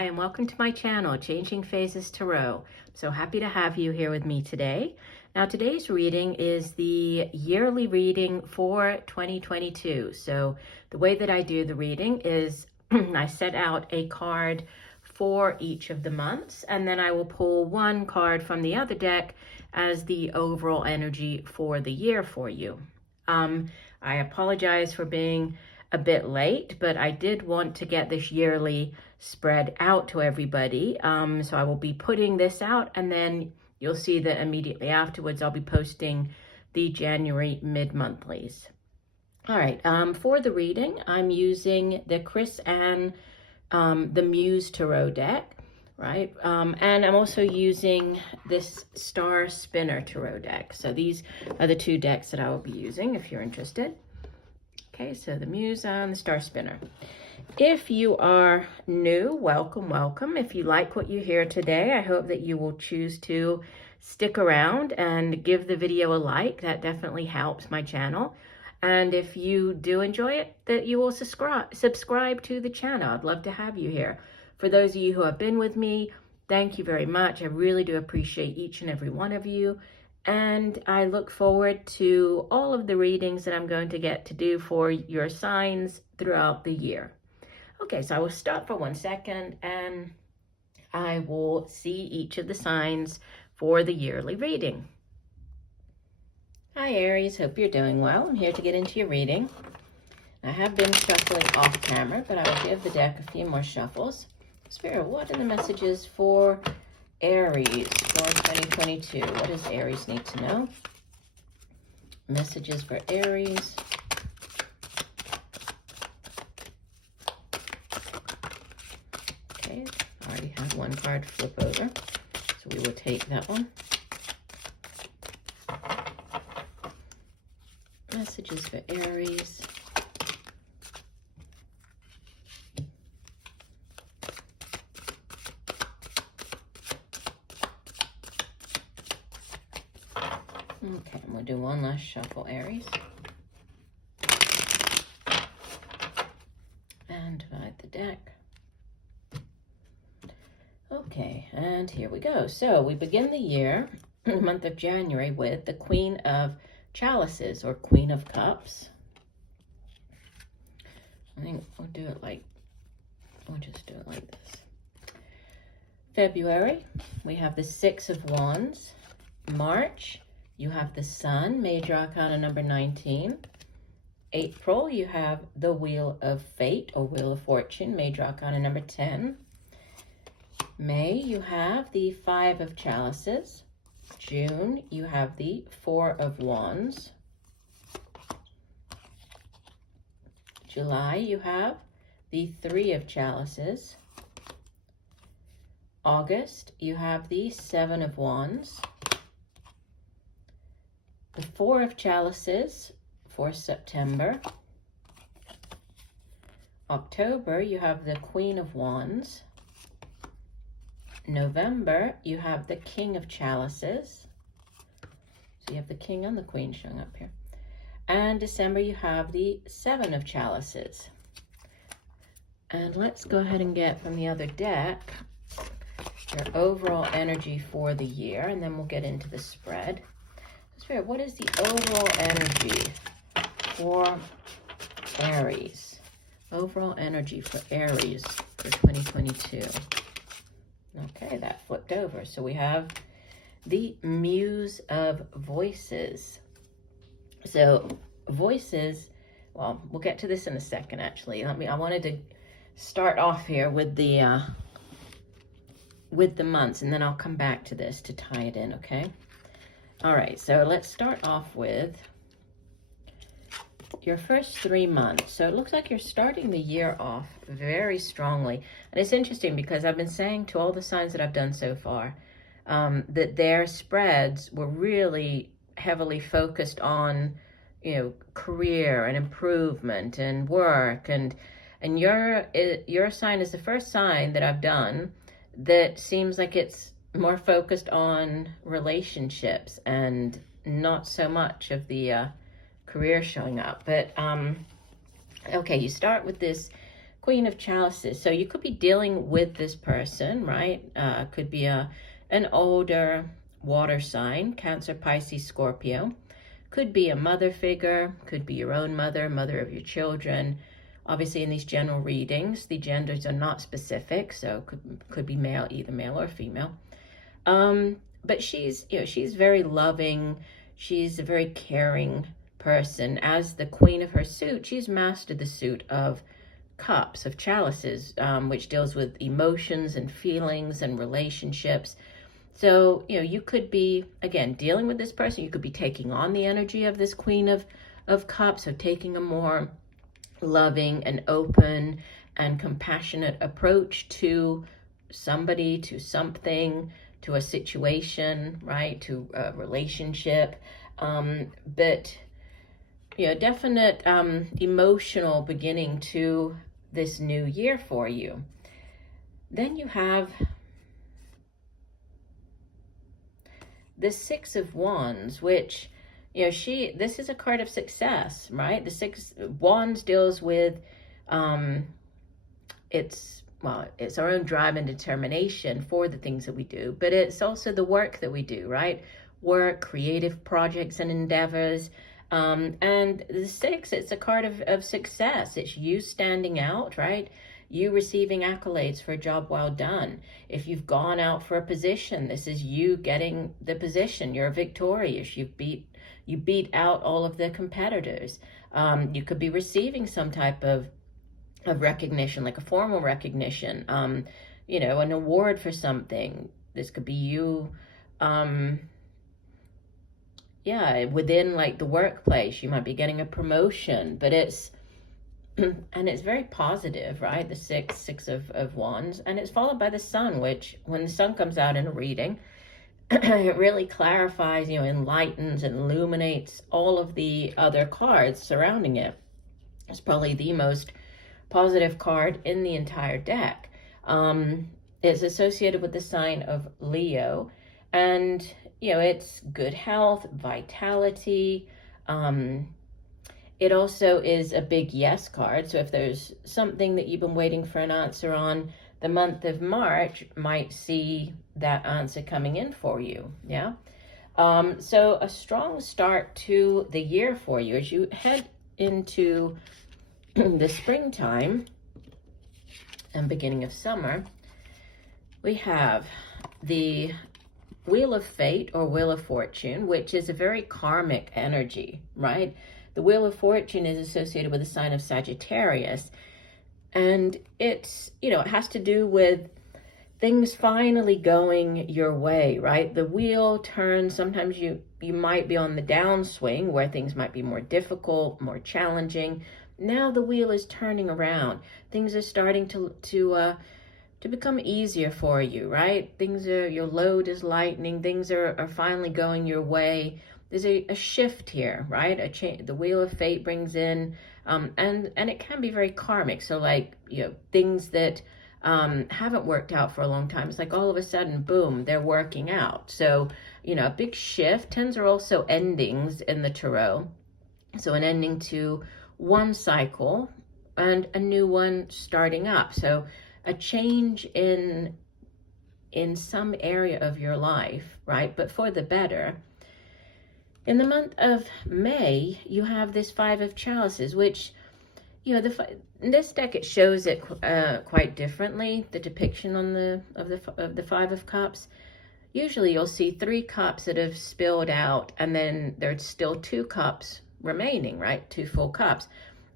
Hi, and welcome to my channel, Changing Phases Tarot. So happy to have you here with me today. Now, today's reading is the yearly reading for 2022. So the way that I do the reading is I set out a card for each of the months, and then I will pull one card from the other deck as the overall energy for the year for you. I apologize for being a bit late, but I did want to get this yearly spread out to everybody. So I will be putting this out, and then you'll see that immediately afterwards I'll be posting the January mid-monthlies. All right, for the reading, I'm using the Chris Ann, the Muse Tarot deck, right? And I'm also using this Star Spinner Tarot deck. So these are the two decks that I will be using if you're interested. Okay, so the Muse and the Star Spinner. If you are new, welcome, welcome. If you like what you hear today, I hope that you will choose to stick around and give the video a like. That definitely helps my channel. And if you do enjoy it, that you will subscribe to the channel. I'd love to have you here. For those of you who have been with me, thank you very much. I really do appreciate each and every one of you. And I look forward to all of the readings that I'm going to get to do for your signs throughout the year. Okay, so I will stop for 1 second and I will see each of the signs for the yearly reading. Hi Aries, hope you're doing well. I'm here to get into your reading. I have been shuffling off camera, but I will give the deck a few more shuffles. Spirit, what are the messages for Aries for 2022? What does Aries need to know? Messages for Aries. Okay, I already have one card flip over, so we will take that one. Messages for Aries. Okay, I'm going to do one last shuffle, Aries. And divide the deck. Okay, and here we go. So we begin the year, the month of January, with the Queen of Chalices, or Queen of Cups. I think we'll just do it like this. February, we have the Six of Wands. March, you have the Sun, Major Arcana number 19. April, you have the Wheel of Fate, or Wheel of Fortune, Major Arcana number 10. May, you have the Five of Chalices. June, you have the Four of Wands. July, you have the Three of Chalices. August, you have the Seven of Wands. The Four of Chalices for September. October, you have the Queen of Wands. November, you have the King of Chalices. So you have the King and the Queen showing up here. And December, you have the Seven of Chalices. And let's go ahead and get from the other deck your overall energy for the year, and then we'll get into the spread. Spirit, what is the overall energy for Aries? Overall energy for Aries for 2022. Okay, that flipped over. So we have the Muse of Voices. So voices, well, we'll get to this in a second, actually. I wanted to start off here with the months, and then I'll come back to this to tie it in, okay? All right, so let's start off with your first 3 months. So it looks like you're starting the year off very strongly. And it's interesting because I've been saying to all the signs that I've done so far that their spreads were really heavily focused on, you know, career and improvement and work. And your sign is the first sign that I've done that seems like it's more focused on relationships and not so much of the career showing up. But okay, you start with this Queen of Chalices. So you could be dealing with this person, right? Could be an older water sign, Cancer, Pisces, Scorpio. Could be a mother figure, could be your own mother, mother of your children. Obviously, in these general readings, the genders are not specific, so could be male, either male or female. But she's very loving. She's a very caring person. As the queen of her suit, she's mastered the suit of cups, of chalices, which deals with emotions and feelings and relationships. So, you could be, again, dealing with this person. You could be taking on the energy of this queen of cups, so taking a more loving and open and compassionate approach to somebody, to something, to a situation, right, to a relationship. But definite emotional beginning to this new year for you. Then you have the Six of Wands, which, this is a card of success, right? The Six of Wands deals with, it's our own drive and determination for the things that we do, but it's also the work that we do, right? Work, creative projects and endeavors. And the Six, it's a card of success. It's you standing out, right? You receiving accolades for a job well done. If you've gone out for a position, this is you getting the position. You're victorious. You beat out all of the competitors. You could be receiving some type of recognition, like a formal recognition, an award for something. This could be you, within like the workplace. You might be getting a promotion, but it's very positive, right? The six of Wands, and it's followed by the Sun, which when the Sun comes out in a reading, it really clarifies, enlightens and illuminates all of the other cards surrounding it. It's probably the most positive card in the entire deck. It's associated with the sign of Leo, and it's good health, vitality. It also is a big yes card. So if there's something that you've been waiting for an answer on, the month of March might see that answer coming in for you. Yeah. So a strong start to the year for you as you head into the springtime and beginning of summer. We have the Wheel of Fate or Wheel of Fortune, which is a very karmic energy, right? The Wheel of Fortune is associated with the sign of Sagittarius, and it's, it has to do with things finally going your way, right? The wheel turns. Sometimes you might be on the downswing where things might be more difficult, more challenging. Now the wheel is turning around. Things are starting to become easier for you, right? Your load is lightening. Things are finally going your way. There's a shift here, right? The Wheel of Fate brings in, and it can be very karmic. So like, things that haven't worked out for a long time. It's like all of a sudden, boom, they're working out. So, a big shift. Tens are also endings in the tarot. So an ending to one cycle and a new one starting up. So a change in some area of your life, right? But for the better. In the month of May, you have this Five of Chalices, which, in this deck, it shows it quite differently, the depiction of the Five of Cups. Usually you'll see 3 cups that have spilled out, and then there's still 2 cups remaining, right? 2 full cups.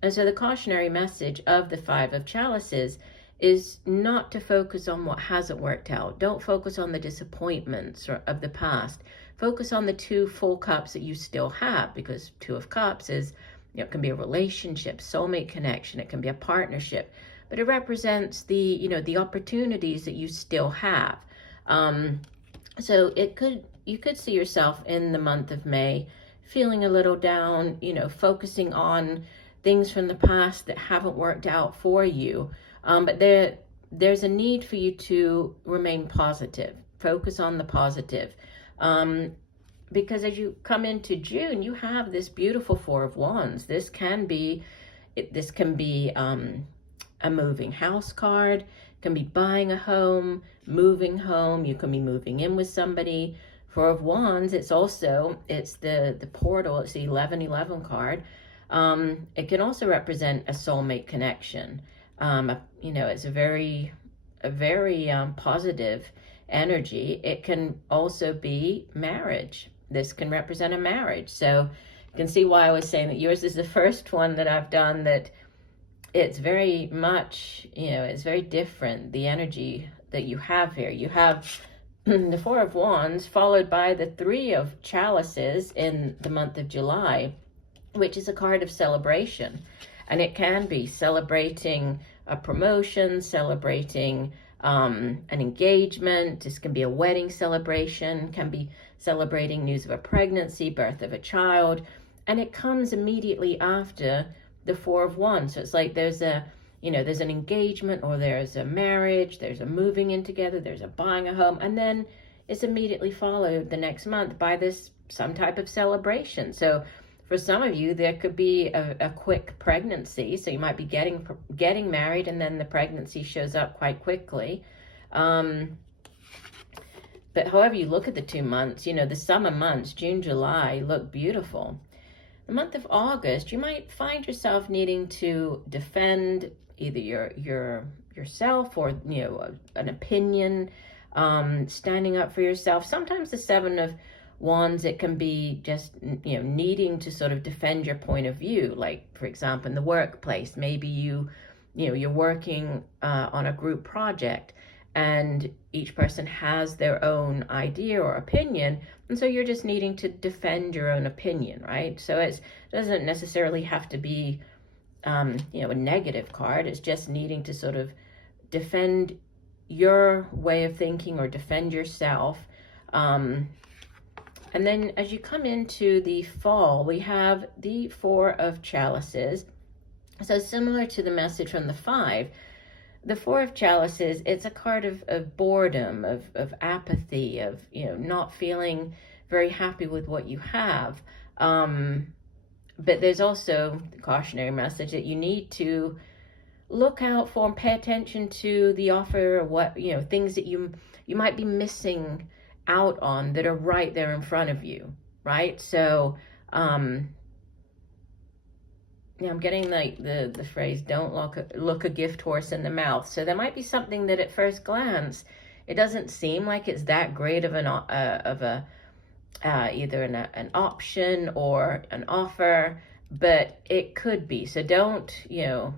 And so the cautionary message of the Five of Chalices is not to focus on what hasn't worked out. Don't focus on the disappointments of the past. Focus on the 2 full cups that you still have, because 2 of Cups is, it can be a relationship, soulmate connection. It can be a partnership, but it represents the opportunities that you still have. So you could see yourself in the month of May feeling a little down, focusing on things from the past that haven't worked out for you. But there's a need for you to remain positive. Focus on the positive. Because as you come into June, you have this beautiful Four of Wands. This can be a moving house card. It can be buying a home, moving home. You can be moving in with somebody. Four of Wands, it's the portal. It's the 1111 card. It can also represent a soulmate connection. It's a very positive energy. It can also be marriage. This can represent a marriage. So you can see why I was saying that yours is the first one that I've done that it's very much, it's very different, the energy that you have here. You have the Four of Wands followed by the Three of Chalices in the month of July, which is a card of celebration. And it can be celebrating a promotion, celebrating an engagement. This can be a wedding celebration, can be celebrating news of a pregnancy, birth of a child. And it comes immediately after the Four of Wands. So it's like there's an engagement, or there's a marriage, there's a moving in together, there's a buying a home, and then it's immediately followed the next month by some type of celebration. So for some of you, there could be a quick pregnancy. So you might be getting married, and then the pregnancy shows up quite quickly. But however you look at the 2 months, the summer months, June, July, look beautiful. The month of August, you might find yourself needing to defend either yourself or an opinion, standing up for yourself. Sometimes the Seven of Wands, it can be just needing to sort of defend your point of view. Like, for example, in the workplace, maybe you're working on a group project, and each person has their own idea or opinion, and so you're just needing to defend your own opinion, right? So it doesn't necessarily have to be a negative card. It's just needing to sort of defend your way of thinking or defend yourself. And then as you come into the fall, we have the Four of Chalices. So similar to the message from the Five, the Four of Chalices, it's a card of boredom, of apathy, of not feeling very happy with what you have. But there's also the cautionary message that you need to look out for and pay attention to the offer, or what things that you might be missing out on that are right there in front of you, right? So I'm getting like the phrase, don't look a gift horse in the mouth. So there might be something that at first glance it doesn't seem like it's that great of either an option or an offer, but it could be. So don't, I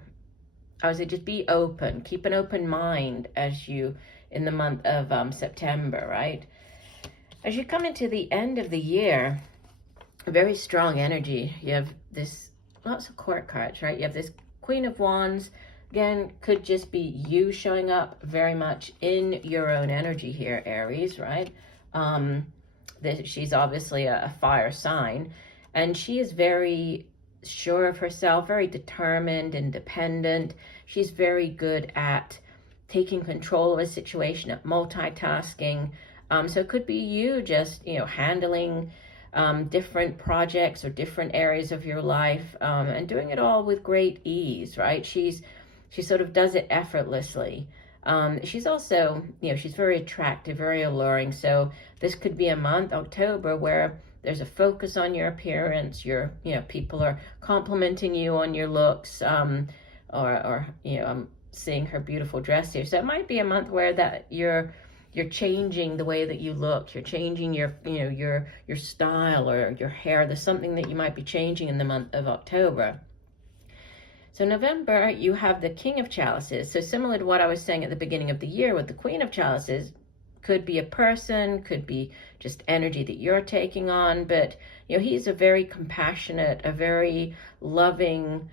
would say just be open, keep an open mind as you, in the month of September, right? As you come into the end of the year, very strong energy. You have lots of court cards, right? You have this Queen of Wands. Again, could just be you showing up very much in your own energy here, Aries, right? She's obviously a fire sign, and she is very sure of herself, very determined, independent. She's very good at taking control of a situation, at multitasking. So it could be you just, handling different projects or different areas of your life, and doing it all with great ease, right? She sort of does it effortlessly. She's also, she's very attractive, very alluring. So this could be a month, October, where there's a focus on your appearance. People are complimenting you on your looks, I'm seeing her beautiful dress here. So it might be a month where that you're changing the way that you look. You're changing your style or your hair. There's something that you might be changing in the month of October. So November, you have the King of Chalices. So similar to what I was saying at the beginning of the year with the Queen of Chalices, could be a person, could be just energy that you're taking on, but he's a very compassionate, a very loving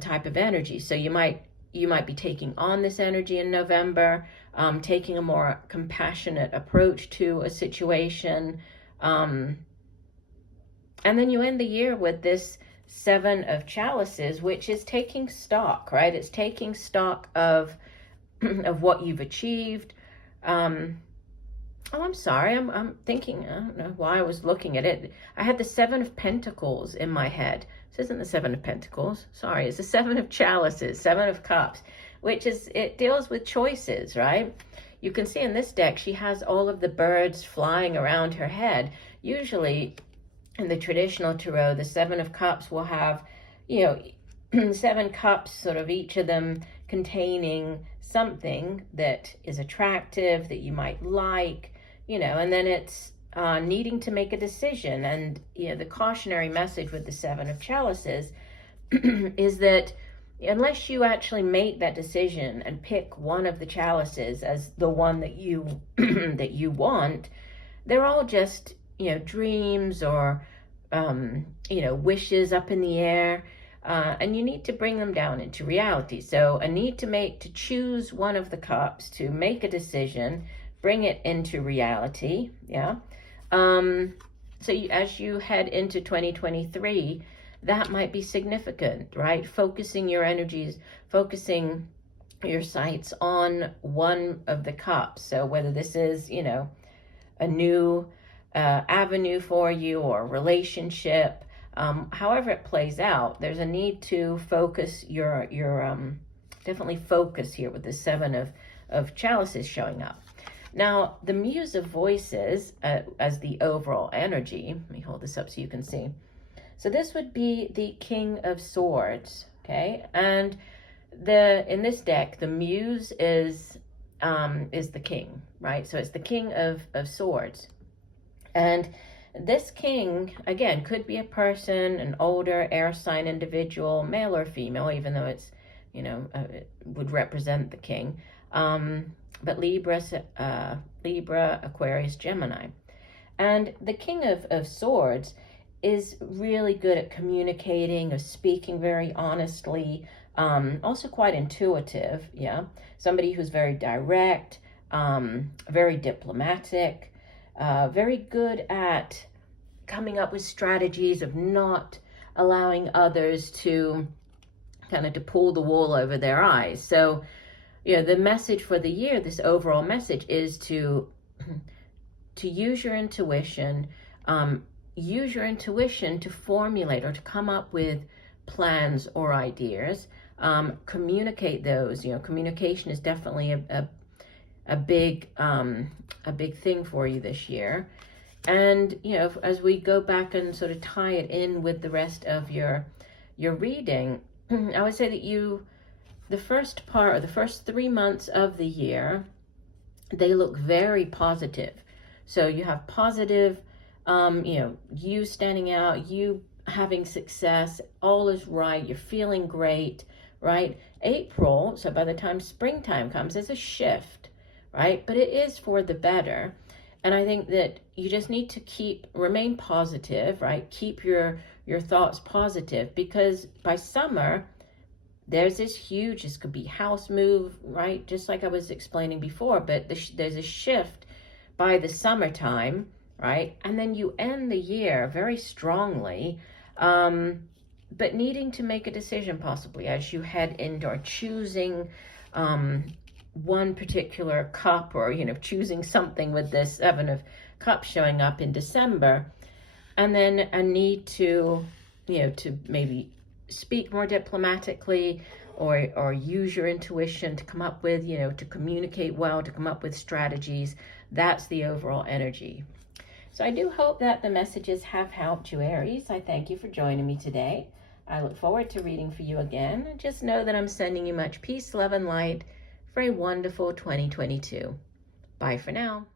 type of energy. So you might be taking on this energy in November, taking a more compassionate approach to a situation. And then you end the year with this Seven of Chalices, which is taking stock, right? It's taking stock of what you've achieved. I'm sorry, I'm thinking, I don't know why I was looking at it. I had the Seven of Pentacles in my head. This isn't the Seven of Pentacles. Sorry, it's the Seven of Chalices, Seven of Cups. which is, it deals with choices, right? You can see in this deck, she has all of the birds flying around her head. Usually in the traditional tarot, the Seven of Cups will have, you know, 7 cups, sort of each of them containing something that is attractive, that you might like, you know, and then it's needing to make a decision. And, you know, the cautionary message with the Seven of Chalices is that unless you actually make that decision and pick one of the chalices as the one that you that you want, they're all just, you know, dreams or you know, wishes up in the air, and you need to bring them down into reality. So a need to choose one of the cups, to make a decision, bring it into reality. Yeah. So as you head into 2023, that might be significant, right? Focusing your energies, focusing your sights on one of the cups. So whether this is, you know, a new avenue for you or relationship, however it plays out, there's a need to focus your definitely focus here with the Seven of Chalices showing up. Now, the Muse of Voices as the overall energy, let me hold this up so you can see. So this would be the King of Swords, okay? And in this deck, the Muse is the king, right? So it's the King of Swords. And this king, again, could be a person, an older air sign individual, male or female, even though it's, you know, it would represent the king. But Libra, Aquarius, Gemini. And the King of Swords is really good at communicating or speaking very honestly, also quite intuitive, yeah? Somebody who's very direct, very diplomatic, very good at coming up with strategies of not allowing others to kind of to pull the wool over their eyes. So, you know, the message for the year, this overall message is to use your intuition, to formulate or to come up with plans or ideas, communicate those. You know, communication is definitely a big thing for you this year. And, you know, as we go back and sort of tie it in with the rest of your reading, I would say that the first part, or the first 3 months of the year, they look very positive. So you have positive, you know, you standing out, you having success, all is right, you're feeling great, right? April, so by the time springtime comes, there's a shift, right? But it is for the better. And I think that you just need to remain positive, right? Keep your thoughts positive, because by summer, there's this could be house move, right? Just like I was explaining before, but there's a shift by the summertime, right? And then you end the year very strongly, but needing to make a decision possibly as you head into, or choosing one particular cup, or, you know, choosing something with this Seven of Cups showing up in December, and then a need to, you know, to maybe speak more diplomatically, or use your intuition to come up with, you know, to communicate well, to come up with strategies. That's the overall energy. So I do hope that the messages have helped you, Aries. I thank you for joining me today. I look forward to reading for you again. Just know that I'm sending you much peace, love, and light for a wonderful 2022. Bye for now.